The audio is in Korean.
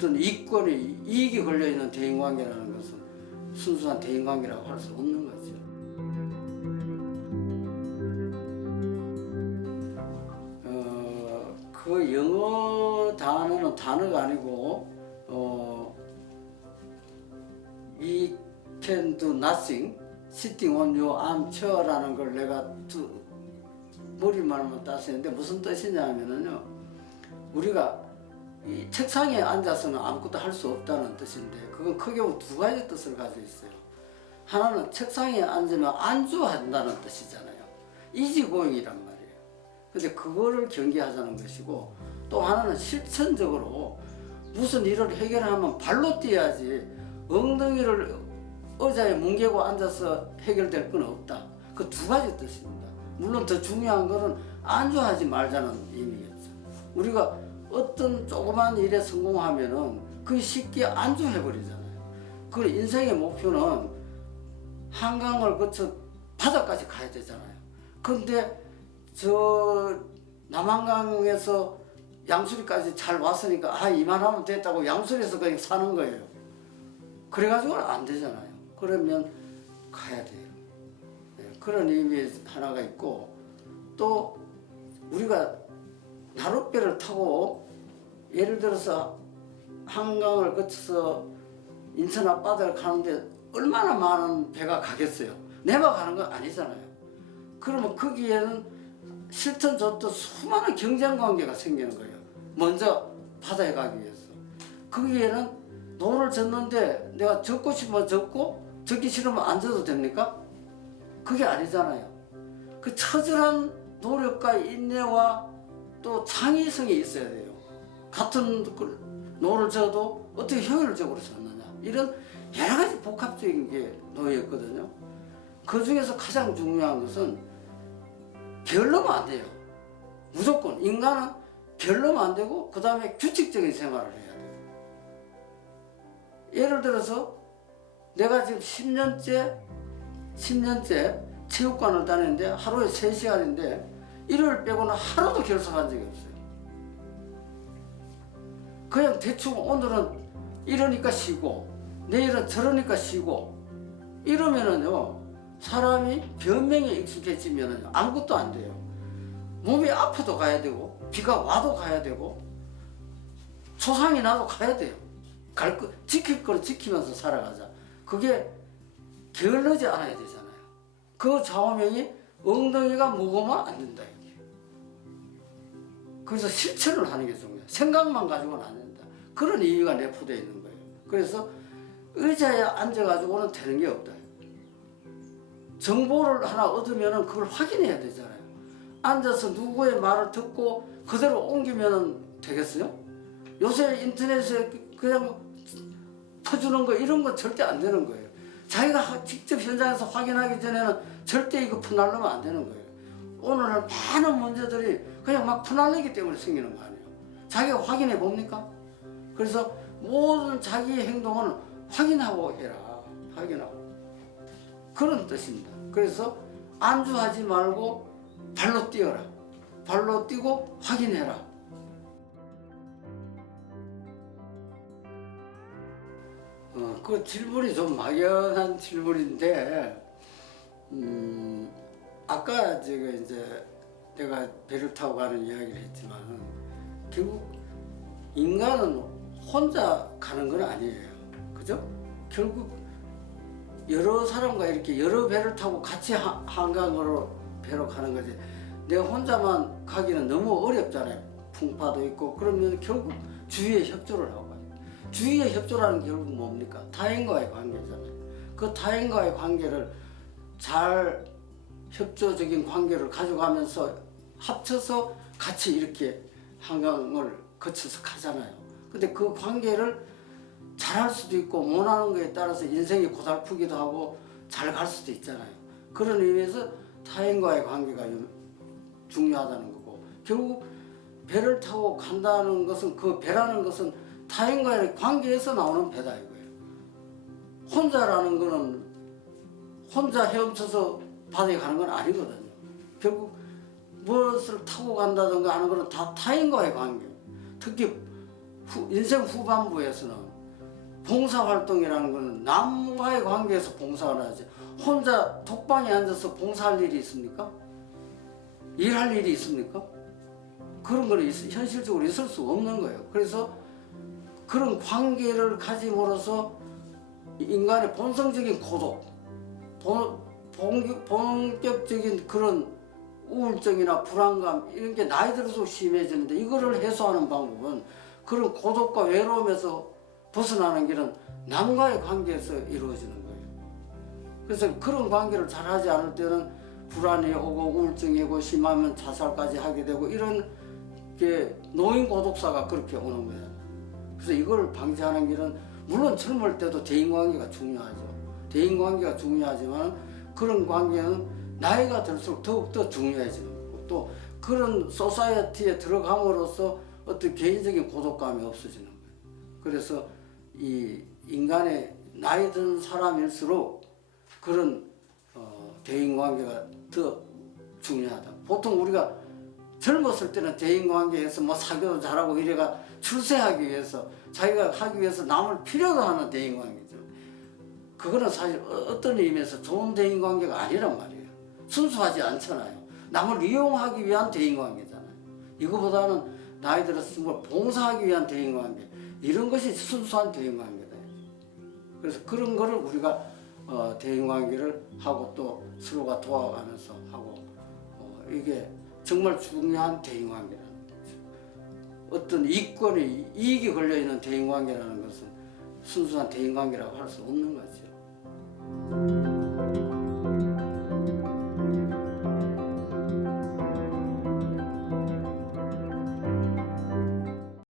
어떤 이익이 걸려있는 대인관계라는 것은 순수한 대인관계라고 할 수 없는 거죠. 그 영어 단어는 단어가 아니고 We can do nothing sitting on your armchair라는 걸 내가 머리말만 따쓰는데 무슨 뜻이냐면요, 우리가 이 책상에 앉아서는 아무것도 할 수 없다는 뜻인데, 그건 크게 보면 두 가지 뜻을 가지고 있어요. 하나는 책상에 앉으면 안주한다는 뜻이잖아요. 이지고잉이란 말이에요. 근데 그거를 경계하자는 것이고, 또 하나는 실천적으로 무슨 일을 해결하면 발로 뛰어야지 엉덩이를 의자에 뭉개고 앉아서 해결될 건 없다. 그 두 가지 뜻입니다. 물론 더 중요한 거는 안주하지 말자는 의미겠죠. 우리가 어떤 조그만 일에 성공하면은 그게 쉽게 안주해버리잖아요. 그 인생의 목표는 한강을 거쳐 바다까지 가야 되잖아요. 근데 저 남한강에서 양수리까지 잘 왔으니까 이만하면 됐다고 양수리에서 그냥 사는 거예요. 그래가지고는 안 되잖아요. 그러면 가야 돼요. 그런 의미 하나가 있고, 또 우리가 나룻배를 타고 예를 들어서 한강을 거쳐서 인천 앞바다를 가는데 얼마나 많은 배가 가겠어요. 내만 가는 건 아니잖아요. 그러면 거기에는 실천적으로 수많은 경쟁관계가 생기는 거예요. 먼저 바다에 가기 위해서. 거기에는 노를 젓는데 내가 젓고 싶으면 젓고 젓기 싫으면 안 젓어도 됩니까? 그게 아니잖아요. 그 처절한 노력과 인내와 또 창의성이 있어야 돼요. 같은 노를 져도 어떻게 효율적으로 젓느냐, 이런 여러 가지 복합적인 게 놓여 있거든요. 그 중에서 가장 중요한 것은 게을르면 안 돼요. 무조건 인간은 게을르면 안 되고, 그 다음에 규칙적인 생활을 해야 돼요. 예를 들어서 내가 지금 10년째 체육관을 다니는데 하루에 3시간인데 일요일 빼고는 하루도 결석한 적이 없어요. 그냥 대충 오늘은 이러니까 쉬고 내일은 저러니까 쉬고, 이러면은요, 사람이 변명에 익숙해지면은 아무것도 안 돼요. 몸이 아파도 가야 되고, 비가 와도 가야 되고, 초상이 나도 가야 돼요. 지킬 걸 지키면서 살아가자. 그게 게을르지 않아야 되잖아요. 그 좌우명이 엉덩이가 무거우면 안 된다, 이게. 그래서 실천을 하는 게 중요해요. 생각만 가지고는 안 된다. 그런 이유가 내포되어 있는 거예요. 그래서 의자에 앉아가지고는 되는 게 없다. 정보를 하나 얻으면 그걸 확인해야 되잖아요. 앉아서 누구의 말을 듣고 그대로 옮기면 되겠어요? 요새 인터넷에 그냥 퍼주는 거, 이런 거 절대 안 되는 거예요. 자기가 직접 현장에서 확인하기 전에는 절대 이거 푸날르면 안 되는 거예요. 오늘날 많은 문제들이 그냥 막 푸날리기 때문에 생기는 거 아니에요. 자기가 확인해 봅니까? 그래서 모든 자기의 행동은 확인하고 해라. 확인하고. 그런 뜻입니다. 그래서 안주하지 말고 발로 뛰어라. 발로 뛰고 확인해라. 그 질문이 좀 막연한 질문인데, 아까 내가 배를 타고 가는 이야기를 했지만은, 결국 인간은 혼자 가는 건 아니에요. 그죠? 결국 여러 사람과 이렇게 여러 배를 타고 같이 한강으로 배로 가는 거지. 내가 혼자만 가기는 너무 어렵잖아요. 풍파도 있고. 그러면 결국 주위에 협조를 하고 가요. 주위에 협조라는 게 결국 뭡니까? 타인과의 관계잖아요. 그 타인과의 관계를 잘, 협조적인 관계를 가져가면서 합쳐서 같이 이렇게 한강을 거쳐서 가잖아요. 근데 그 관계를 잘할 수도 있고 못하는 거에 따라서 인생이 고달프기도 하고 잘 갈 수도 있잖아요. 그런 의미에서 타인과의 관계가 중요하다는 거고, 결국 배를 타고 간다는 것은, 그 배라는 것은 타인과의 관계에서 나오는 배다 이거예요. 혼자라는 거는 혼자 헤엄쳐서 바다에 가는 건 아니거든요. 결국 무엇을 타고 간다든가 하는 거는 다 타인과의 관계. 특히 인생 후반부에서는 봉사활동이라는 것은 남과의 관계에서 봉사를 하지 혼자 독방에 앉아서 봉사할 일이 있습니까? 일할 일이 있습니까? 그런 거는 현실적으로 있을 수 없는 거예요. 그래서 그런 관계를 가짐으로써 인간의 본성적인 고독, 본격적인 그런 우울증이나 불안감 이런 게 나이 들어서 심해지는데 이거를 해소하는 방법은 그런 고독과 외로움에서 벗어나는 길은 남과의 관계에서 이루어지는 거예요. 그래서 그런 관계를 잘하지 않을 때는 불안이 오고 우울증이 오고 심하면 자살까지 하게 되고 이런 게 노인 고독사가 그렇게 오는 거예요. 그래서 이걸 방지하는 길은 물론 젊을 때도 대인관계가 중요하죠. 대인관계가 중요하지만 그런 관계는 나이가 들수록 더욱더 중요해지는 거고 또 그런 소사이어티에 들어감으로써 어떤 개인적인 고독감이 없어지는 거예요. 그래서 이 인간의 나이 든 사람일수록 그런 대인관계가 더 중요하다. 보통 우리가 젊었을 때는 대인관계에서 뭐 사교도 잘하고 이래가 출세하기 위해서 자기가 하기 위해서 남을 필요로 하는 대인관계죠. 그거는 사실 어떤 의미에서 좋은 대인관계가 아니란 말이에요. 순수하지 않잖아요. 남을 이용하기 위한 대인관계잖아요. 이거보다는 나이 들어서 정말 봉사하기 위한 대인관계 이런 것이 순수한 대인관계다. 그래서 그런 거를 우리가 대인관계를 하고 또 서로가 도와가면서 하고 이게 정말 중요한 대인관계라는 거죠. 어떤 이익이 걸려있는 대인관계라는 것은 순수한 대인관계라고 할 수 없는 거죠.